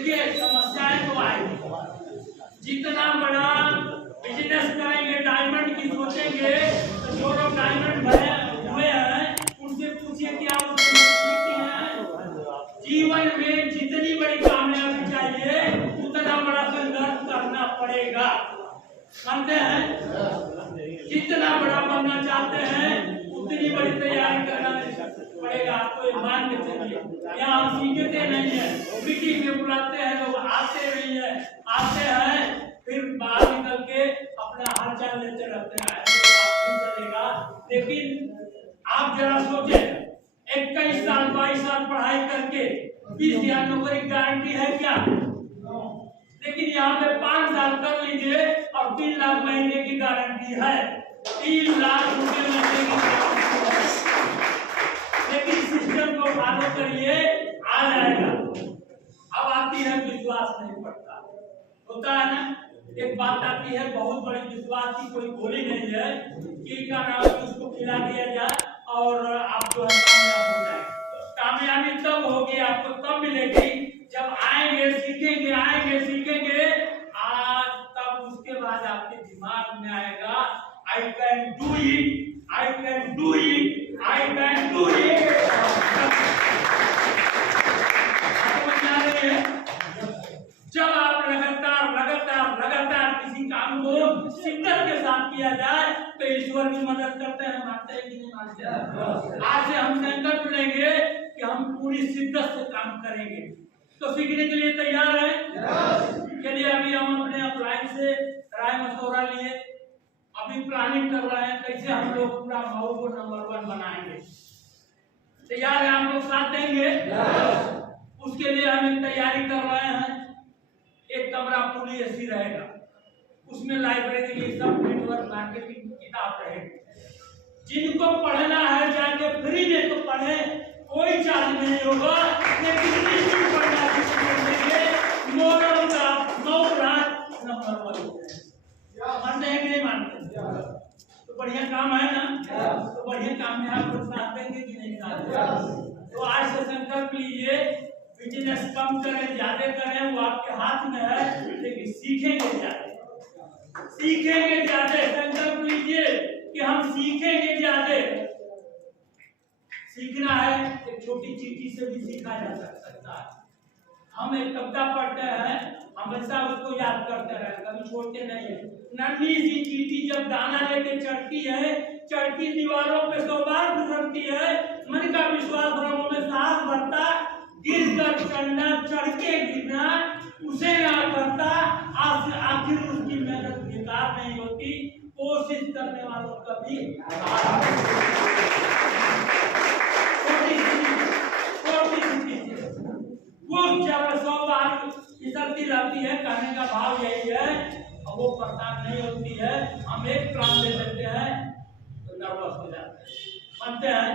देखिए समस्याएं तो आएगी, जितना बड़ा बिजनेस करेंगे डायमंड की सोचेंगे तो जो लोग डायमंड हुए हैं उनसे पूछिए कि आप जीवन में जितनी बड़ी कामयाबी चाहिए उतना बड़ा संघर्ष करना पड़ेगा। मानते हैं? जितना बड़ा बनना चाहते हैं उतनी बड़ी तैयारी करना पड़ेगा। आपको मान के चलिए, यहाँ हम सीखते नहीं है, मीटिंग में बुलाते हैं लोग, आते नहीं है, आते हैं फिर बाहर निकल के अपना हाल चाल लेते रहते हैं, चलेगा। लेकिन आप जरा सोचे, 21 साल 22 साल पढ़ाई करके 20,000 नौकरी गारंटी है क्या? लेकिन यहाँ पे 5 साल कर लीजिए और 3 लाख महीने की गारंटी है, 3 लाख रुपए महीने की गारंटी है। लेकिन सिस्टम को फॉलो करिए, आ जाएगा। अब आती है विश्वास नहीं पड़ता, होता है ना। एक बात आती है, बहुत बड़ी विश्वास की कोई गोली नहीं है कि क्या नाम है उसको खिला दिया जाए और आप जो है कामयाब हो जाए। कामयाबी तब होगी, आपको तब मिलेगी जब आएंगे सीखेंगे तब उसके बाद आपके दिमाग में आएगा I can do it, I can do it, I can do it. जब आप लगातार किसी काम को शिद्दत के साथ किया जाए तो ईश्वर की मदद करते हैं। मानते हैं कि नहीं मानते हैं? आज से हम संकल्प लेंगे कि हम पूरी शिद्दत से काम करेंगे। तो सीखने के लिए तैयार हैं? चलिए अभी हम अपने अपलाइन से राय मशवरा लिए, अभी प्लानिंग कर रहे हैं कैसे हम लोग पूरा मऊ को नंबर 1 बनाएंगे। तैयार है? हम लोग साथ देंगे। उसके लिए हम तैयारी कर रहे हैं। एक कमरा पूरी एसी रहेगा, उसमें लाइब्रेरी की सब नेटवर्क मार्केटिंग किताब रहेगी। जिनको पढ़ना है जाके फ्री में तो पढ़े, कोई चार्ज नहीं होगा। लेकिन पढ़ना मोरल का 9 रात नंबर 1 मानते हैं कि नहीं मानते? तो बढ़िया काम है ना, तो बढ़िया काम में आप लोग साथ देंगे कि नहीं साथ देंगे? तो आज से संकल्प लीजिए, बिजनेस कम करें ज्यादा करें वो आपके हाथ में है, लेकिन सीखेंगे ज्यादा। संकल्प लीजिए कि हम सीखेंगे ज्यादा। सीखना है, एक छोटी चीटी से भी सीखा जा सकता है। हम एक कविता पढ़ते हैं, हमेशा उसको याद करते रहे, कभी छोड़ते नहीं है। नन्ही सी चीटी जब दाना लेके चढ़ती है, चढ़ती दीवारों पे 100 बार गुजरती है, मन का विश्वास रंगों में साहस बढ़ता, गिर कर चढ़ना, चढ़ के गिरना उसे ना करता, आखिर उसकी मेहनत बेकार नहीं होती। कोशिश करने वालों का भी वो जब 100 बार फिसलती रहती है, कहने का भाव यही है, वो परेशान नहीं होती है। हम एक प्लान ले लेते हैं तो नर्वस हो जाते हैं। मानते हैं?